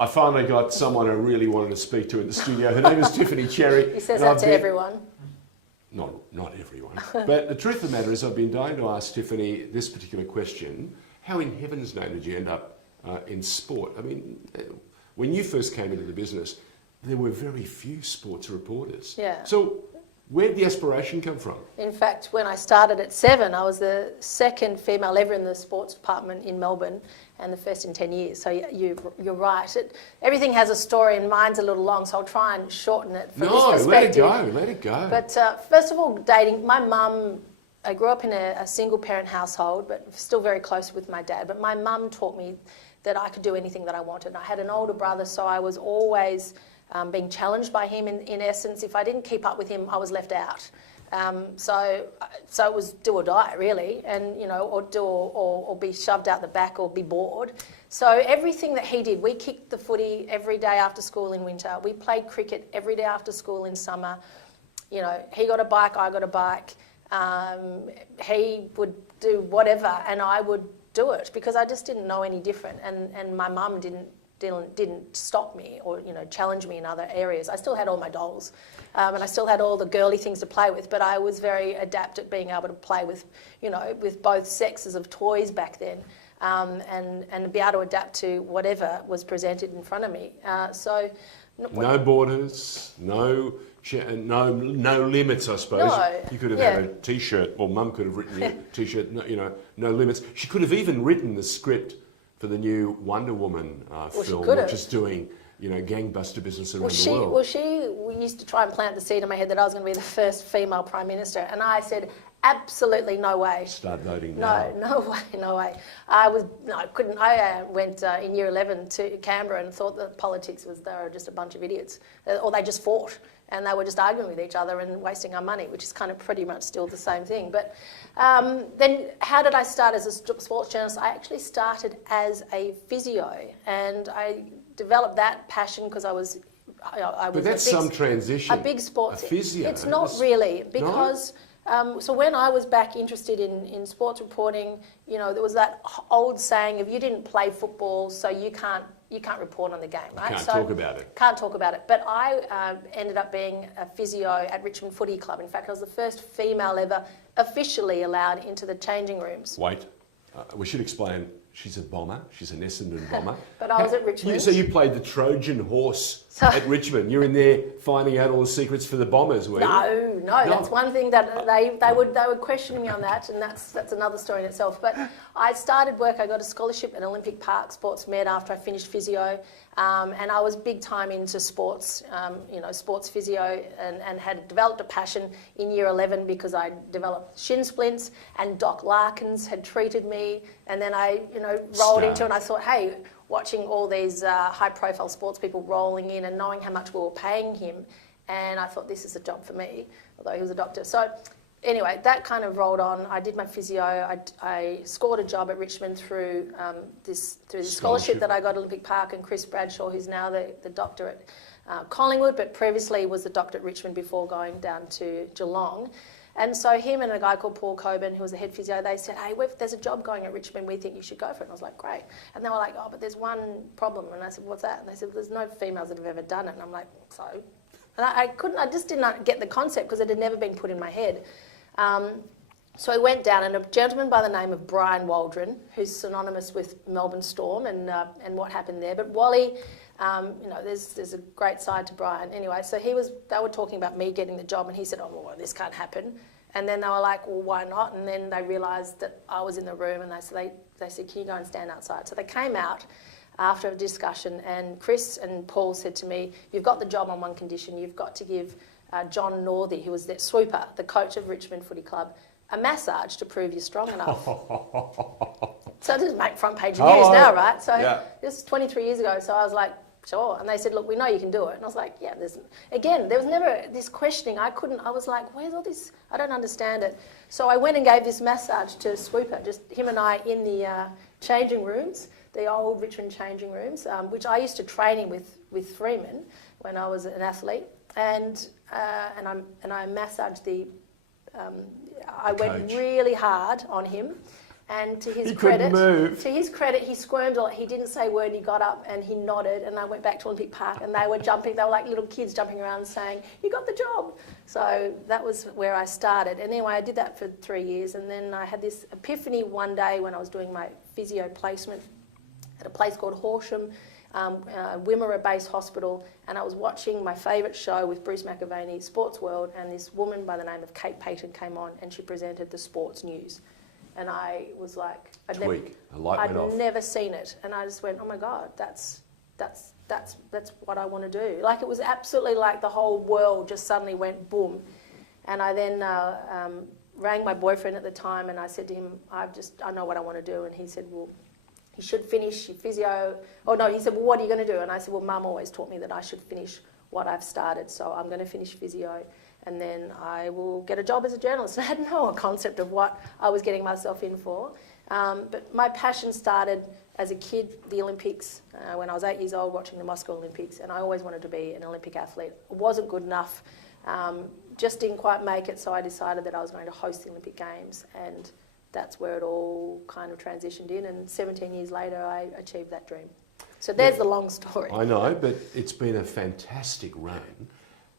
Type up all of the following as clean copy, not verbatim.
I finally got someone I really wanted to speak to in the studio. Her name is Tiffany Cherry. He says that to everyone. Not everyone. But the truth of the matter is I've been dying to ask Tiffany this particular question. How in heaven's name did you end up in sport? I mean, when you first came into the business, there were very few sports reporters. Yeah. So where did the aspiration come from? In fact, when I started at 7, I was the second female ever in the sports department in Melbourne and the first in 10 years. So you're right. Everything has a story and mine's a little long, so I'll try and shorten it from this perspective. Let it go. But first of all, dating, my mum, I grew up in a single parent household, but still very close with my dad. But my mum taught me that I could do anything that I wanted. I had an older brother, so I was always being challenged by him. In essence, if I didn't keep up with him, I was left out. So it was do or die, really, and or be shoved out the back or be bored. So everything that he did, we kicked the footy every day after school in winter. We played cricket every day after school in summer. You know, he got a bike, I got a bike. He would do whatever, and I would do it because I just didn't know any different. And my mum didn't stop me or challenge me in other areas. I still had all my dolls, and I still had all the girly things to play with, but I was very adept at being able to play with with both sexes of toys back then, and be able to adapt to whatever was presented in front of me. No borders, no limits, I suppose. No, you could have had a T-shirt, or Mum could have written the T-shirt. No limits. She could have even written the script for the new Wonder Woman film, which is doing gangbuster business around the world. We used to try and plant the seed in my head that I was going to be the first female Prime Minister, and I said, absolutely no way. Start voting now. No way. I couldn't. I went in year 11 to Canberra and thought that politics they were just a bunch of idiots, or they just fought. And they were just arguing with each other and wasting our money, which is kind of pretty much still the same thing. But then how did I start as a sports journalist? I actually started as a physio, and I developed that passion because I was But that's some transition. A big sports... A physio. It's not really, because... So when I was back interested in sports reporting, there was that old saying of you didn't play football, so you can't report on the game, right? Can't talk about it. Can't talk about it. But I ended up being a physio at Richmond Footy Club. In fact, I was the first female ever officially allowed into the changing rooms. Wait, we should explain. She's a bomber. She's an Essendon bomber. But I was at Richmond. So you played the Trojan horse at Richmond. You're in there finding out all the secrets for the Bombers, were you? No. That's one thing that they would question me on that, and that's another story in itself. But I started work. I got a scholarship at Olympic Park Sports Med after I finished physio, and I was big time into sports, sports physio, and had developed a passion in year 11 because I developed shin splints, and Doc Larkins had treated me, and then I rolled into it, and I thought, hey, watching all these high-profile sports people rolling in and knowing how much we were paying him, and I thought, this is a job for me, although he was a doctor. So anyway, that kind of rolled on. I did my physio. I scored a job at Richmond through this scholarship that I got at Olympic Park, and Chris Bradshaw, who's now the doctor at Collingwood, but previously was the doctor at Richmond before going down to Geelong. And so him and a guy called Paul Coburn, who was the head physio, they said, hey, there's a job going at Richmond, we think you should go for it. And I was like, great. And they were like, oh, but there's one problem. And I said, what's that? And they said, there's no females that have ever done it. And I'm like, so? And I just did not get the concept because it had never been put in my head. So I went down, and a gentleman by the name of Brian Waldron, who's synonymous with Melbourne Storm and what happened there. But Wally, there's a great side to Brian. Anyway, so they were talking about me getting the job, and he said, oh, well, this can't happen. And then they were like, well, why not? And then they realised that I was in the room, and they said, can you go and stand outside? So they came out after a discussion, and Chris and Paul said to me, you've got the job on one condition. You've got to give John Northey, who was the swooper, the coach of Richmond Footy Club, a massage to prove you're strong enough. So it doesn't make front page news now, right? So this is 23 years ago, so I was like, sure. And they said, look, we know you can do it. And I was like, yeah, there was never this questioning. I was like, where's all this? I don't understand it. So I went and gave this massage to Swooper, just him and I in the changing rooms, the old Richmond changing rooms, which I used to train in with Freeman when I was an athlete. And I massaged I went really hard on him, And to his He couldn't move. to his credit, he squirmed a lot. He didn't say a word. He got up and he nodded. And I went back to Olympic Park, and they were jumping. They were like little kids jumping around, saying, "You got the job." So that was where I started. And anyway, I did that for 3 years, and then I had this epiphany one day when I was doing my physio placement at a place called Horsham, Wimmera-based hospital, and I was watching my favourite show with Bruce McAvaney, Sports World, and this woman by the name of Kate Payton came on, and she presented the sports news. And I was like, A light went off. I'd never seen it, and I just went, oh my God, that's what I want to do. Like, it was absolutely like the whole world just suddenly went boom. And I then rang my boyfriend at the time, and I said to him, I know what I want to do. And he said, well, you should finish your physio. Oh no, he said, well, what are you going to do? And I said, well, Mum always taught me that I should finish what I've started, so I'm going to finish physio, and then I will get a job as a journalist. I had no concept of what I was getting myself in for. But my passion started as a kid, the Olympics, when I was 8 years old watching the Moscow Olympics, and I always wanted to be an Olympic athlete. It wasn't good enough, just didn't quite make it, so I decided that I was going to host the Olympic Games, and that's where it all kind of transitioned in, and 17 years later I achieved that dream. So there's the long story. I know, but it's been a fantastic run.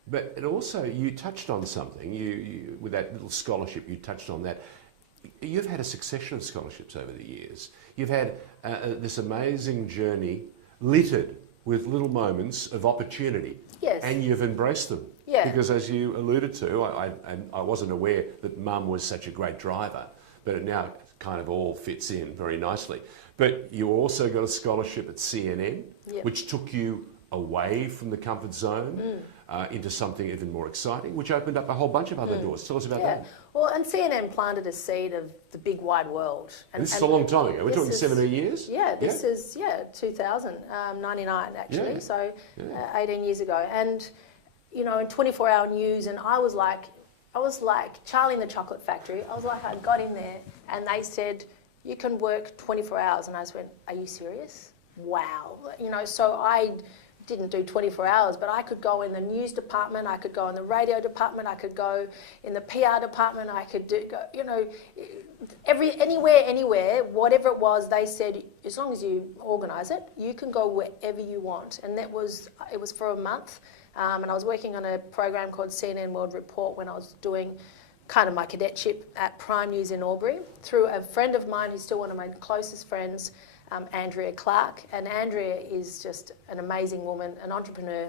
But it also, you touched on something, you with that little scholarship, you touched on that. You've had a succession of scholarships over the years. You've had this amazing journey littered with little moments of opportunity. Yes. And you've embraced them. Yeah. Because as you alluded to, I wasn't aware that Mum was such a great driver, but it now kind of all fits in very nicely. But you also got a scholarship at CNN, Yep. which took you away from the comfort zone into something even more exciting, which opened up a whole bunch of other doors. Tell us about that. Well, and CNN planted a seed of the big wide world. And this is a long time ago. We're talking 17 years? Yeah, this is 2000, 99 actually, Yeah. so 18 years ago. And, you know, in 24-hour news, and I was like Charlie in the Chocolate Factory. I was like, I got in there and they said, you can work 24 hours. And I just went, are you serious? Wow. You know, so I didn't do 24 hours, but I could go in the news department, I could go in the radio department, I could go in the PR department, I could do, you know, anywhere, whatever it was, they said, as long as you organise it, you can go wherever you want. And it was for a month. And I was working on a program called CNN World Report when I was doing kind of my cadetship at Prime News in Albury through a friend of mine who's still one of my closest friends, Andrea Clark. And Andrea is just an amazing woman, an entrepreneur.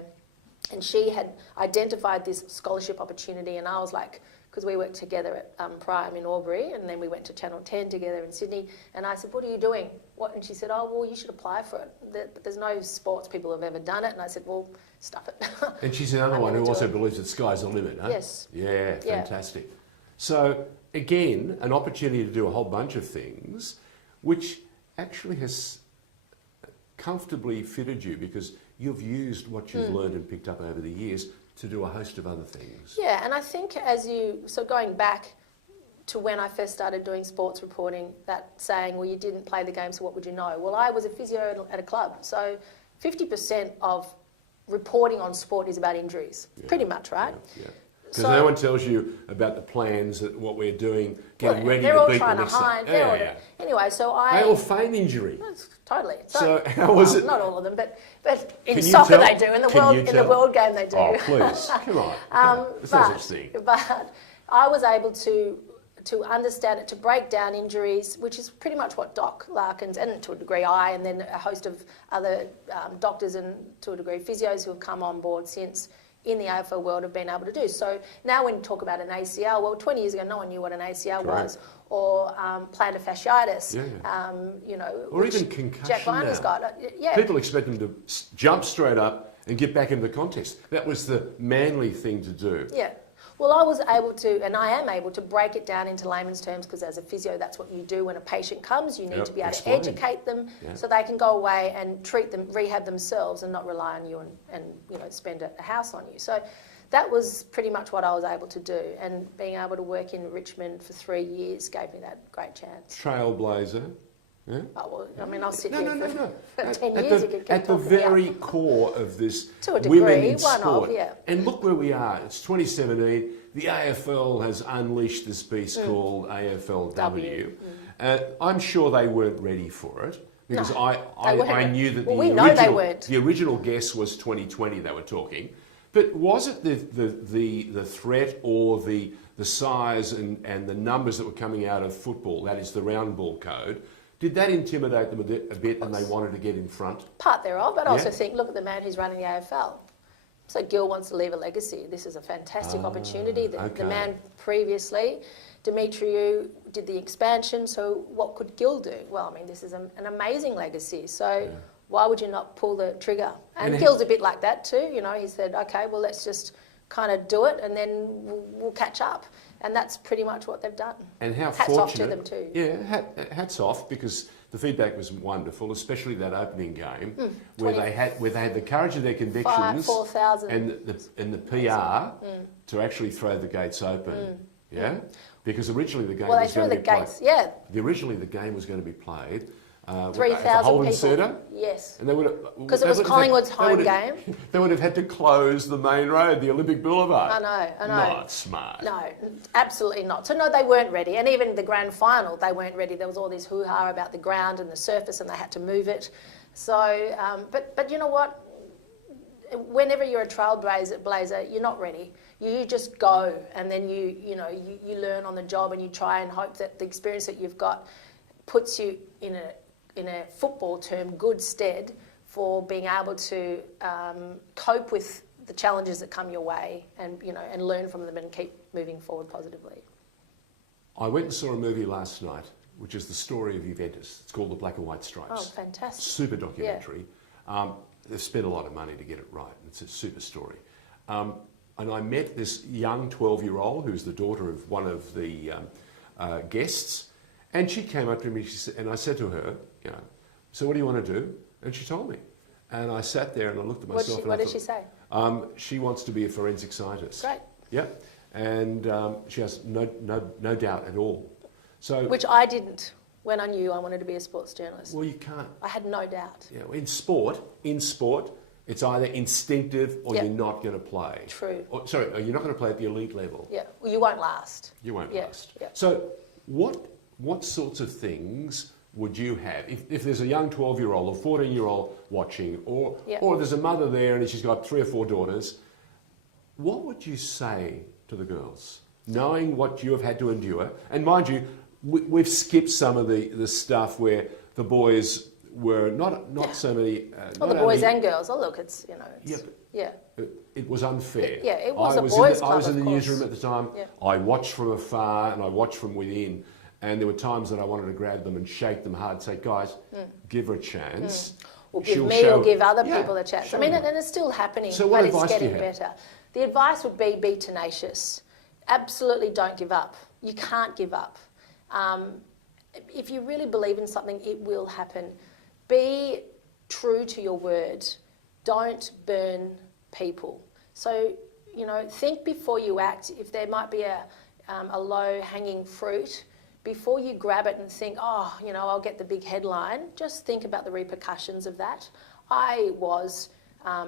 And she had identified this scholarship opportunity, and I was like, because we worked together at Prime in Albury, and then we went to Channel 10 together in Sydney, and I said, what are you doing? What? And she said, oh, well, you should apply for it. But there's no sports people who have ever done it. And I said, well, stuff it. And she's another one who also believes that sky's the limit, huh? Yes. Yeah, fantastic. Yeah. So, again, an opportunity to do a whole bunch of things, which actually has comfortably fitted you because you've used what you've learned and picked up over the years to do a host of other things. Yeah, and I think so going back to when I first started doing sports reporting, that saying, well, you didn't play the game, so what would you know? Well, I was a physio at a club, so 50% of reporting on sport is about injuries, pretty much, right? Yeah. Because no one tells you about the plans that what we're doing, getting ready to beat the next. They're all trying to hide. Anyway, so they all feign injury. Totally. So how was it? Not all of them, but in soccer they do. In the world game they do. Oh, please, come on. There's no such thing. But I was able to understand it, to break down injuries, which is pretty much what Doc Larkins, and to a degree I, and then a host of other doctors and to a degree physios who have come on board since in the AFL world have been able to do. So now when you talk about an ACL, well, 20 years ago no one knew what an ACL was, or plantar fasciitis, you know, or even concussion. Jack Reimer's got. People expect them to jump straight up and get back into the contest. That was the manly thing to do. Yeah. Well, I was able to, and I am able to break it down into layman's terms, because as a physio, that's what you do when a patient comes. You need to be able to educate them so they can go away and treat them, rehab themselves, and not rely on you and you know, spend a house on you. So that was pretty much what I was able to do, and being able to work in Richmond for 3 years gave me that great chance. Trailblazer. Yeah? Oh, well, I mean, I'll sit here for 10 at years. At the very core of this to a degree, women in sport. one of, yeah. And look where we are. It's 2017. The AFL has unleashed this beast called AFLW. I'm sure they weren't ready for it because No, I knew that well, we know they weren't. the original guess was 2020 they were talking. But was it the threat or the size and the numbers that were coming out of football, that is the round ball code, did that intimidate them a bit and they wanted to get in front? Part thereof, but I also Yeah. think, look at the man who's running the AFL. So Gil wants to leave a legacy. This is a fantastic opportunity. The okay. man previously, Demetriou, did the expansion, so what could Gil do? Well, I mean, this is an amazing legacy. So why would you not pull the trigger? And Gil's a bit like that too. You know, he said, okay, well, let's just kind of do it and then we'll catch up. And that's pretty much what they've done. And how hats fortunate. off to them too. Yeah, hats off, because the feedback was wonderful, especially that opening game where they had the courage of their convictions 4,000 and the PR to actually throw the gates open. Yeah, because originally the game Well, they was threw going to the be played. gates, yeah. Originally the game was going to be played. 3,000 Holden people. Centre. Yes. And they would have, Because it was Collingwood's home game. They would have had to close the main road, the Olympic Boulevard. I know. Not smart. No, absolutely not. So no, they weren't ready. And even the grand final, they weren't ready. There was all this hoo-ha about the ground and the surface and they had to move it. So, but you know what? Whenever you're a trailblazer, you're not ready. You just go and then you learn on the job and you try and hope that the experience that you've got puts you in a football term good stead for being able to cope with the challenges that come your way and learn from them and keep moving forward positively. I went and saw a movie last night, which is the story of Juventus. It's called The Black and White Stripes. Oh, fantastic. Super documentary. Yeah. They've spent a lot of money to get it right. It's a super story. And I met this young 12-year-old who's the daughter of one of the guests. And she came up to me and I said to her, so what do you want to do? And she told me. And I sat there and I looked at myself. What did she say? She wants to be a forensic scientist. Great. Yeah. And she has no doubt at all. So, which I didn't when I knew I wanted to be a sports journalist. Well, you can't. I had no doubt. Yeah, in sport, it's either instinctive or you're not going to play. True. Or you're not going to play at the elite level. Yeah. Well, you won't last. You won't last. Yeah. So what sorts of things would you have if there's a young 12-year-old or 14-year-old watching or there's a mother there and she's got 3 or 4 daughters, what would you say to the girls, knowing what you have had to endure? And mind you, we've skipped some of the stuff where the boys were not so many... well, the boys and girls. Oh, look, it's. It was unfair. It was a boys' club, I was in the of course. newsroom at the time. Yeah. I watched from afar and I watched from within. And there were times that I wanted to grab them and shake them hard and say, guys, give her a chance. Or give me or give other people a chance. I mean, and it's still happening, so but it's getting better. The advice would be tenacious. Absolutely don't give up. You can't give up. If you really believe in something, it will happen. Be true to your word. Don't burn people. So, think before you act. If there might be a low-hanging fruit, before you grab it and think, I'll get the big headline, just think about the repercussions of that. I was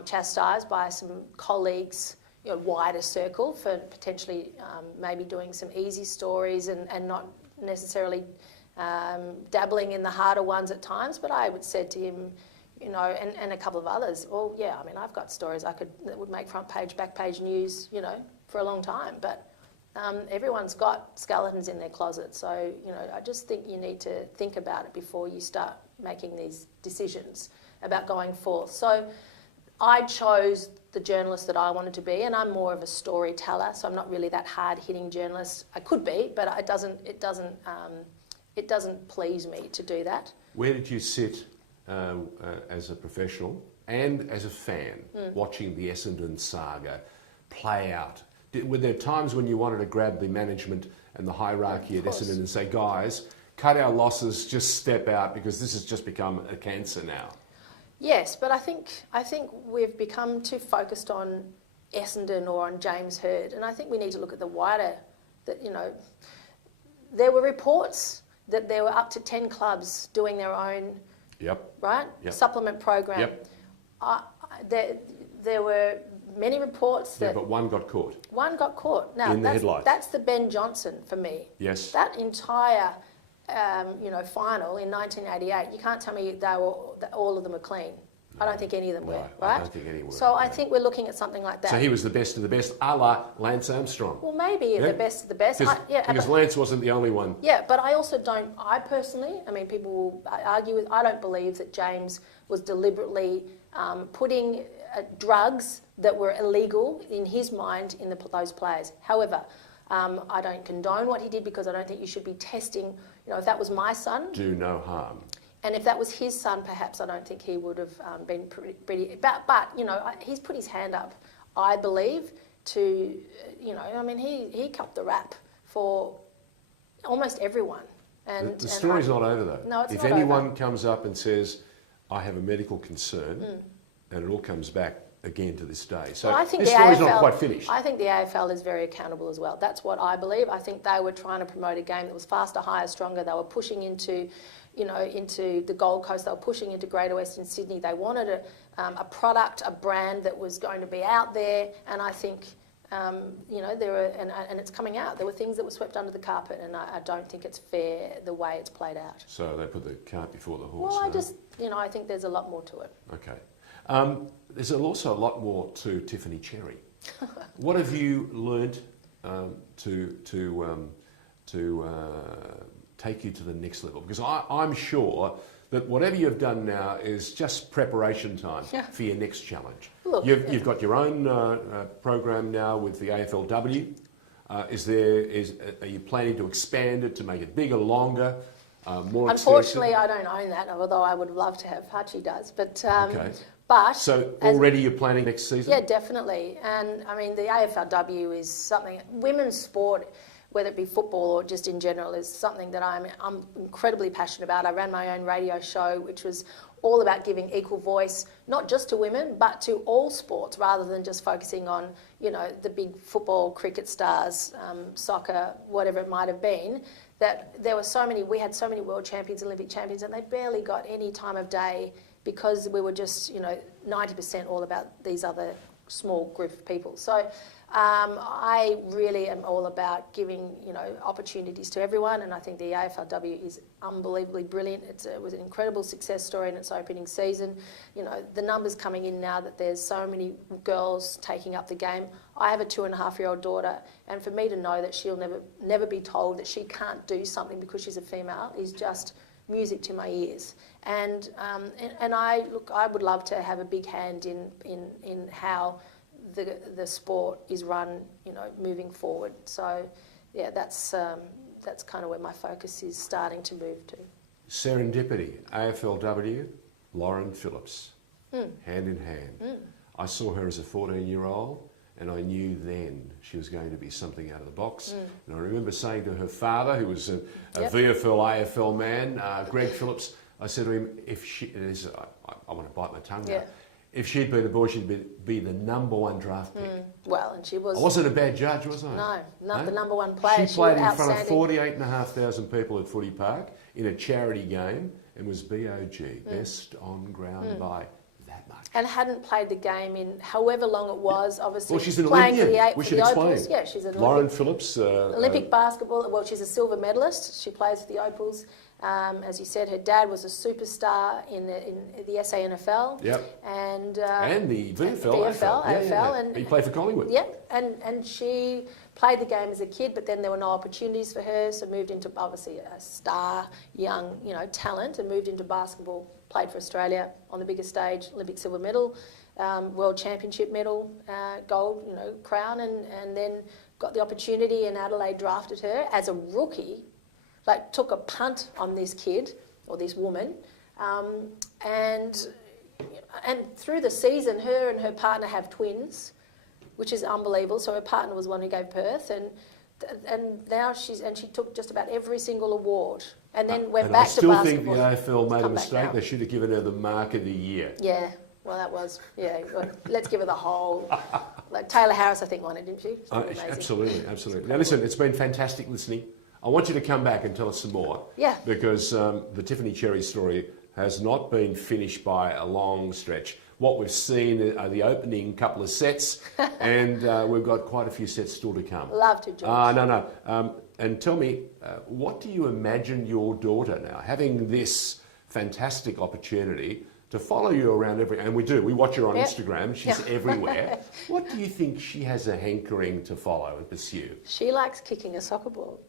chastised by some colleagues, wider circle, for potentially maybe doing some easy stories and not necessarily dabbling in the harder ones at times. But I would said to him, and a couple of others, well, yeah, I mean, I've got stories that would make front page, back page news, for a long time. But everyone's got skeletons in their closet. So, I just think you need to think about it before you start making these decisions about going forth. So I chose the journalist that I wanted to be, and I'm more of a storyteller, so I'm not really that hard-hitting journalist. I could be, but it doesn't please me to do that. Where did you sit as a professional and as a fan watching the Essendon saga play out? Were there times when you wanted to grab the management and the hierarchy at Essendon and say, guys, cut our losses, just step out because this has just become a cancer now? Yes, but I think we've become too focused on Essendon or on James Hird, and I think we need to look at the wider, there were reports that there were up to 10 clubs doing their own supplement program. Yep. There were many reports that... Yeah, but one got caught. One got caught. Now, in the headlights. That's the Ben Johnson for me. Yes. That entire final in 1988, you can't tell me that all of them are clean. I don't think any of them were, No, right? I don't think any were. So I think we're looking at something like that. So he was the best of the best, a la Lance Armstrong. Well, maybe the best of the best. Because Lance wasn't the only one. Yeah, but I also don't, I personally, I mean, people will argue with, I don't believe that James was deliberately putting drugs that were illegal in his mind in those players. However, I don't condone what he did because I don't think you should be testing, if that was my son. Do no harm. And if that was his son, perhaps I don't think he would have been pretty. But he's put his hand up, I believe, to, he copped the rap for almost everyone. And the story's not over though. No, it's not over. If anyone comes up and says, I have a medical concern, and it all comes back again to this day. So I think this story's not quite finished. I think the AFL is very accountable as well. That's what I believe. I think they were trying to promote a game that was faster, higher, stronger. They were pushing into the Gold Coast. They were pushing into Greater Western Sydney. They wanted a product, a brand that was going to be out there. And I think, there were, and it's coming out. There were things that were swept under the carpet, and I don't think it's fair the way it's played out. So they put the cart before the horse. Well, I think there's a lot more to it. Okay. There's also a lot more to Tiffany Cherry. What have you learned to take you to the next level? Because I'm sure that whatever you've done now is just preparation time for your next challenge. Look, you've got your own program now with the AFLW. Are you planning to expand it to make it bigger, longer, more Unfortunately, extensive? I don't own that, although I would love to have. Hachi does, but. Okay. But so already you're planning next season? Yeah, definitely. And I mean, the AFLW is something, women's sport, whether it be football or just in general, is something that I'm incredibly passionate about. I ran my own radio show, which was all about giving equal voice, not just to women, but to all sports, rather than just focusing on, the big football, cricket stars, soccer, whatever it might have been. That there were we had so many world champions, Olympic champions, and they barely got any time of day because we were just, 90% all about these other small group of people. So I really am all about giving, opportunities to everyone, and I think the AFLW is unbelievably brilliant. It was an incredible success story in its opening season. The numbers coming in now that there's so many girls taking up the game. I have a 2.5-year-old daughter, and for me to know that she'll never be told that she can't do something because she's a female is just music to my ears. And I would love to have a big hand in how the sport is run, moving forward. So, yeah, that's kind of where my focus is starting to move to. Serendipity, AFLW, Lauren Phillips, hand in hand. I saw her as a 14-year-old, and I knew then she was going to be something out of the box. And I remember saying to her father, who was a VFL, AFL man, Greg Phillips, I said to him, I want to bite my tongue now. If she'd been a boy, she'd be the #1 draft pick. Well, and she was. I wasn't a bad judge, was I? No, not the #1 player. She played in front of 48,500 people at Footy Park in a charity game and was BOG, best on ground by that much. And hadn't played the game in however long it was, obviously. Well, she's an playing Olympian. We should explain. Opals. Yeah, she's an Lauren Phillips. Olympic basketball. Well, she's a silver medalist. She plays for the Opals. As you said, her dad was a superstar in the SANFL. Yep. And the VFL. AFL. And he played for Collingwood. Yep. And she played the game as a kid, but then there were no opportunities for her, so moved into obviously a star, young, talent, and moved into basketball. Played for Australia on the biggest stage, Olympic silver medal, World Championship medal, gold, crown, and then got the opportunity, and Adelaide drafted her as a rookie. Took a punt on this kid or this woman, and through the season, her and her partner have twins, which is unbelievable. So her partner was one who gave birth, and now she took just about every single award, and then went back to basketball. I still think the AFL made a mistake. They should have given her the mark of the year. Yeah. Well, that was, well, let's give her the whole, Taylor Harris, I think, won it, didn't she? Absolutely. Now listen, it's been fantastic listening. I want you to come back and tell us some more. Yeah. Because the Tiffany Cherry story has not been finished by a long stretch. What we've seen are the opening couple of sets, and we've got quite a few sets still to come. Love to, George. No. And tell me, what do you imagine your daughter now, having this fantastic opportunity to follow you around and we watch her on Instagram, she's everywhere. What do you think she has a hankering to follow and pursue? She likes kicking a soccer ball.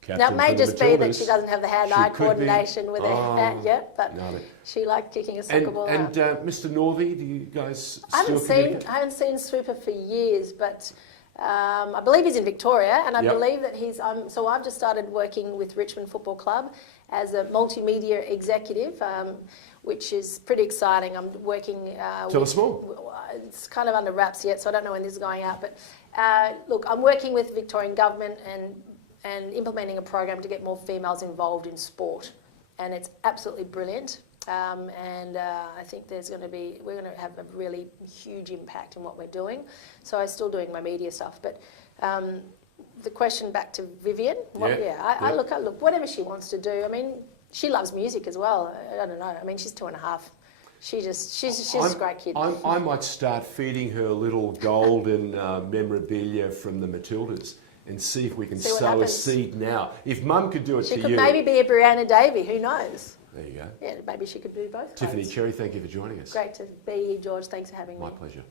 Captain Now, it may for the just be that Matildas. she doesn't have the hand-eye coordination with her hand yet, but no. she liked kicking a soccer ball. And Mr. Northey, do you guys I still communicate? haven't seen Super for years, but I believe he's in Victoria, and I believe that he's. So I've just started working with Richmond Football Club as a multimedia executive, which is pretty exciting. I'm working. Tell us more. It's kind of under wraps yet, so I don't know when this is going out. But look, I'm working with the Victorian government and implementing a program to get more females involved in sport, and it's absolutely brilliant. I think we're going to have a really huge impact in what we're doing. So I'm still doing my media stuff. But the question back to Vivian, I look, whatever she wants to do. I mean, she loves music as well. I don't know. I mean, she's 2.5. She's a great kid. I might start feeding her little golden memorabilia from the Matildas and see if we can sow a seed now. If Mum could do it she for could you. maybe be a Brianna Davey, who knows? There you go. Yeah, maybe she could do both. Tiffany Cherry, thank you for joining us. Great to be here, George. Thanks for having me. My pleasure.